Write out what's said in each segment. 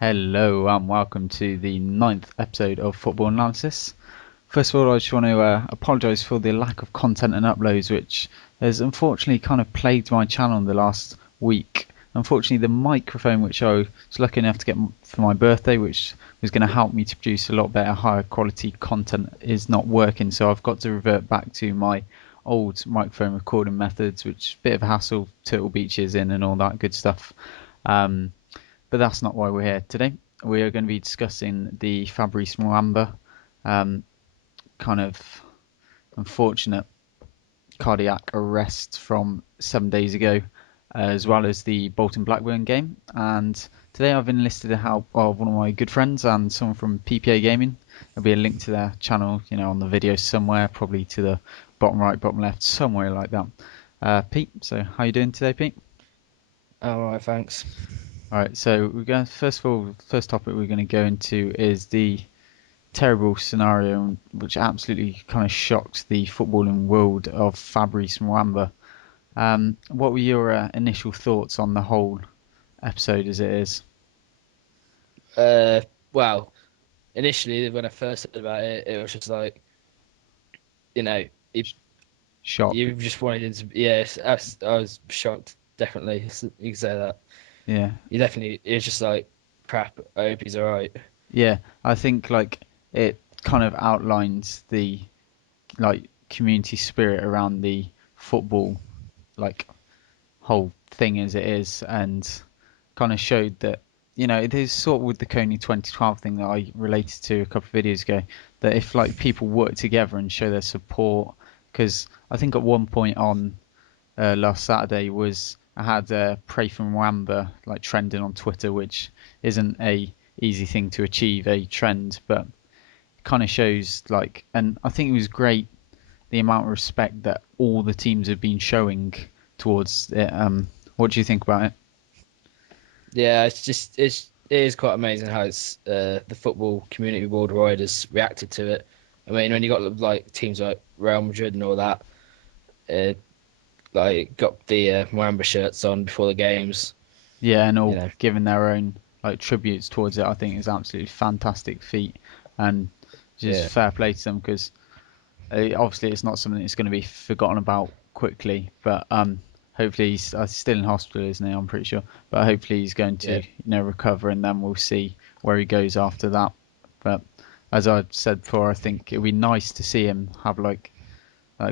Hello and welcome to the ninth episode of Football Analysis. First of all, I just want to apologise for the lack of content and uploads, which has unfortunately kind of plagued my channel in the last week. Unfortunately, the microphone which I was lucky enough to get for my birthday, which was going to help me to produce a lot better, higher quality content, is not working. So I've got to revert back to my old microphone recording methods, which is a bit of a hassle, Turtle Beaches in and all that good stuff. But that's not why we're here today. We are going to be discussing the Fabrice Muamba kind of unfortunate cardiac arrest from 7 days ago, as well as the Bolton Blackburn game. And today I've enlisted the help of one of my good friends and someone from PPA Gaming. There'll be a link to their channel, on the video somewhere, probably to the bottom right, bottom left, somewhere like that. Pete, so how you doing today, Pete? All right, thanks. All right, so we're going first of all, first topic we're going to go into is the terrible scenario which absolutely kind of shocked the footballing world of Fabrice Muamba. What were your initial thoughts on the whole episode as it is? Uh, well, initially when I first heard about it, it was just like, you know, you, Shock. you just wanted him to. Yes, I was shocked. Definitely, you can say that. Yeah, You definitely. It's just like, crap. I hope he's all right. yeah. I think like it kind of outlines the like community spirit around the football like whole thing as it is, and kind of showed that it is sort of with the Coney 2012 thing that I related to a couple of videos ago, that if like people work together and show their support, because I think at one point on last Saturday was I had Pray for Mwamba like trending on Twitter, which isn't a easy thing to achieve, a trend, but kind of shows like, and I think it was great the amount of respect that all the teams have been showing towards it. What do you think about it? Yeah, it is quite amazing how it's the football community worldwide has reacted to it. I mean, when you got like teams like Real Madrid and all that, uh, like got the Moamba shirts on before the games. Yeah, and You all know, giving their own like tributes towards it, I think is absolutely fantastic feat, and just yeah, fair play to them because obviously it's not something that's going to be forgotten about quickly. But hopefully he's still in hospital, isn't he? I'm pretty sure, but hopefully he's going to yeah. recover, and then we'll see where he goes after that. But as I said before, I think it'd be nice to see him have like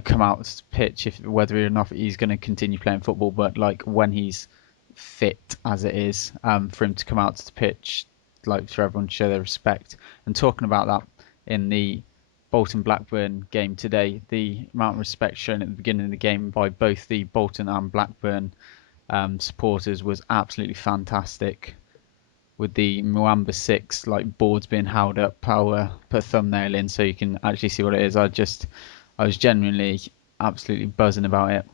come out to pitch, if whether or not he's going to continue playing football, but like when he's fit as it is, for him to come out to the pitch, like for everyone to show their respect. And talking about that in the Bolton Blackburn game today, the amount of respect shown at the beginning of the game by both the Bolton and Blackburn supporters was absolutely fantastic. With the Muamba 6 like boards being held up, I'll put a thumbnail in so you can actually see what it is. I was genuinely absolutely buzzing about it.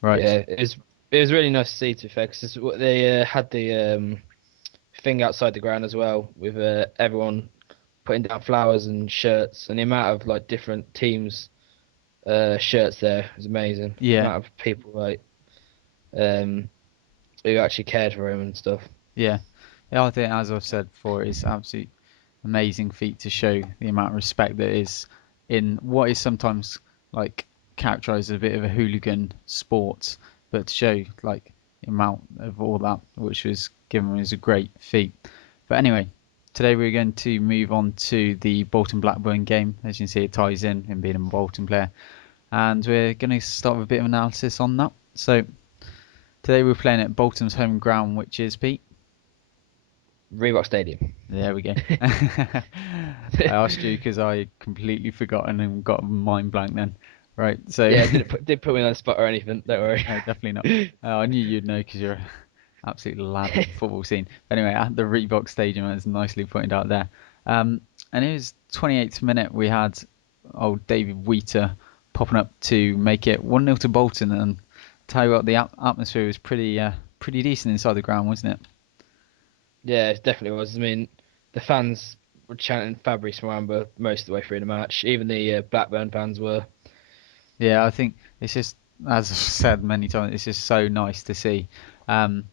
Right. Yeah, it was really nice to see, to be fair, because they had the thing outside the ground as well, with everyone putting down flowers and shirts, and the amount of like different teams shirts there is amazing. The Yeah. amount of people like um who actually cared for him and stuff. Yeah. Yeah, I think as I've said before, it's absolutely amazing feat to show the amount of respect that is in what is sometimes like characterized as a bit of a hooligan sport, but to show like the amount of all that which was given was a great feat. But anyway, today we're going to move on to the Bolton Blackburn game. As you can see, it ties in him being a Bolton player, and we're going to start with a bit of analysis on that. So today we're playing at Bolton's home ground, which is Pete. Reebok Stadium. There we go. I asked you because I completely forgotten and got a mind blank then. Right, so Yeah, didn't put me on the spot or anything. Don't worry. no, definitely not. I knew you'd know because you're an absolute lad of the football scene. But anyway, at the Reebok Stadium, as nicely pointed out there. And it was 28th minute. We had old David Wheater popping up to make it 1-0 to Bolton. And tell you what, the atmosphere was pretty decent inside the ground, wasn't it? Yeah, it definitely was. I mean, the fans were chanting Fabrice Muamba most of the way through the match. Even the Blackburn fans were. Yeah, I think it's just, as I've said many times, it's just so nice to see. Um,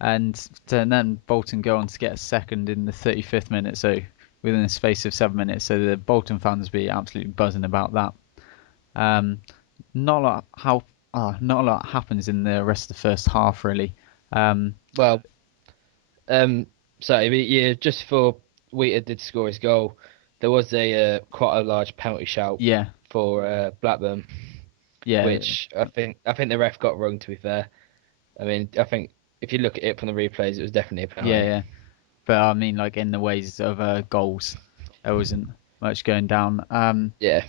And then Bolton go on to get a second in the 35th minute, so within the space of 7 minutes. So the Bolton fans be absolutely buzzing about that. Um, not a lot not a lot happens in the rest of the first half really. Um, Well, um, sorry, but yeah, just before Wheater did score his goal, there was a quite a large penalty shout yeah, for Blackburn, yeah, which I think the ref got wrong. To be fair, I mean, I think if you look at it from the replays, it was definitely a yeah, penalty. yeah. But I mean, like in the ways of goals, there wasn't much going down. Yeah,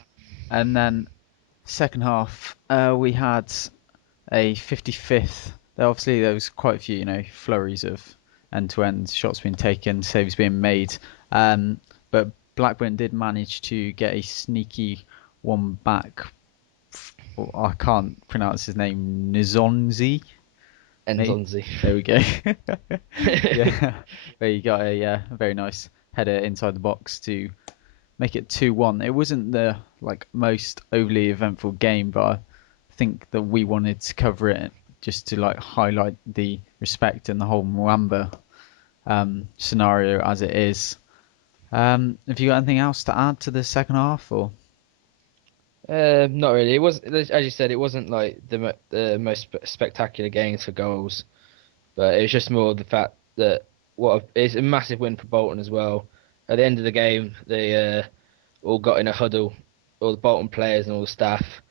And then second half, we had a 55th. Obviously, there was quite a few, flurries of end-to-end shots being taken, saves being made. But Blackburn did manage to get a sneaky one back. I can't pronounce his name. Nzonzi, maybe. Enzonzi. There we go. Yeah, where you got a very nice header inside the box to make it 2-1. It wasn't the most overly eventful game, but I think that we wanted to cover it just to highlight the respect and the whole Muamba scenario as it is. Have you got anything else to add to the second half, or? Not really. It was, as you said, it wasn't like the most spectacular games for goals, but it was just more the fact that it's a massive win for Bolton as well. At the end of the game, they all got in a huddle, all the Bolton players and all the staff,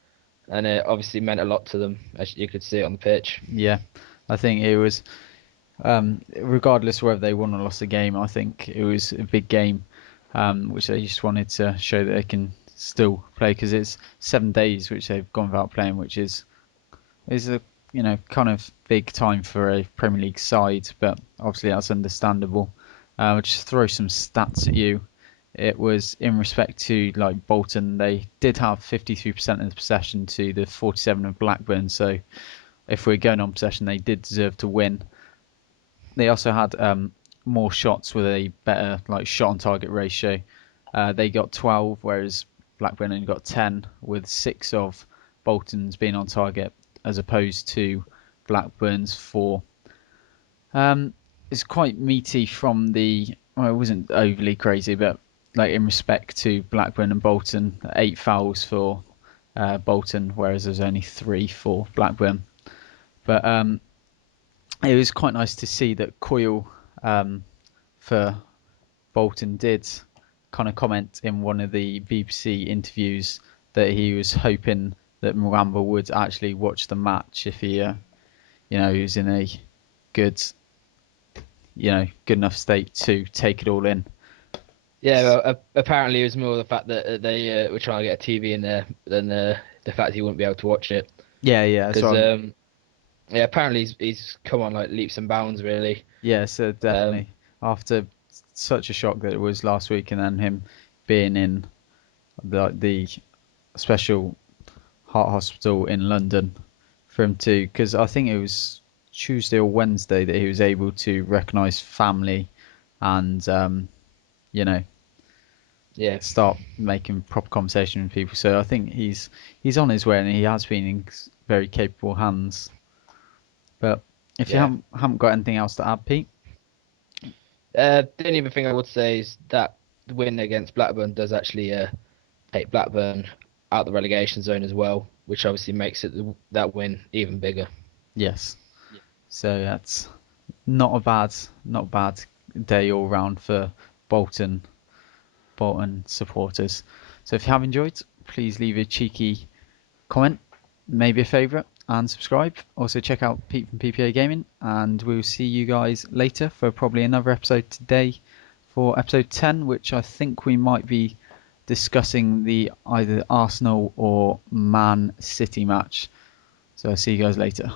and it obviously meant a lot to them, as you could see it on the pitch. Yeah, I think it was. Regardless of whether they won or lost the game, I think it was a big game, which they just wanted to show that they can still play because it's 7 days which they've gone without playing, which is a kind of big time for a Premier League side, but obviously that's understandable. I'll just throw some stats at you. It was in respect to Bolton, they did have 53% of the possession to the 47 of Blackburn, so if we're going on possession, they did deserve to win. They also had more shots with a better shot on target ratio. They got 12, whereas Blackburn only got 10, with 6 of Bolton's being on target as opposed to Blackburn's 4. Um, it's quite meaty from the. Well, it wasn't overly crazy, but in respect to Blackburn and Bolton, 8 fouls for Bolton, whereas there's only 3 for Blackburn. But it was quite nice to see that Coyle for Bolton did kind of comment in one of the BBC interviews that he was hoping that Muamba would actually watch the match if he was in a good, good enough state to take it all in. Yeah, well, apparently it was more the fact that they were trying to get a TV in there than the fact he wouldn't be able to watch it. Yeah, yeah. Because So yeah, apparently he's come on like leaps and bounds really. yeah, so Um, definitely after such a shock that it was last week, and then him being in the special heart hospital in London for him to, because I think it was Tuesday or Wednesday that he was able to recognise family and you know yeah, start making proper conversation with people. So I think he's on his way, and he has been in very capable hands. But if you yeah. haven't got anything else to add, Pete? The only other thing I would say is that the win against Blackburn does actually take Blackburn out the relegation zone as well, which obviously makes that win even bigger. Yes. So that's not a bad day all round for Bolton Bolton supporters. So if you have enjoyed, please leave a cheeky comment, maybe a favourite, and subscribe. Also check out Pete from PPA Gaming, and we'll see you guys later for probably another episode today for episode 10, which I think we might be discussing the either Arsenal or Man City match. So I'll see you guys later.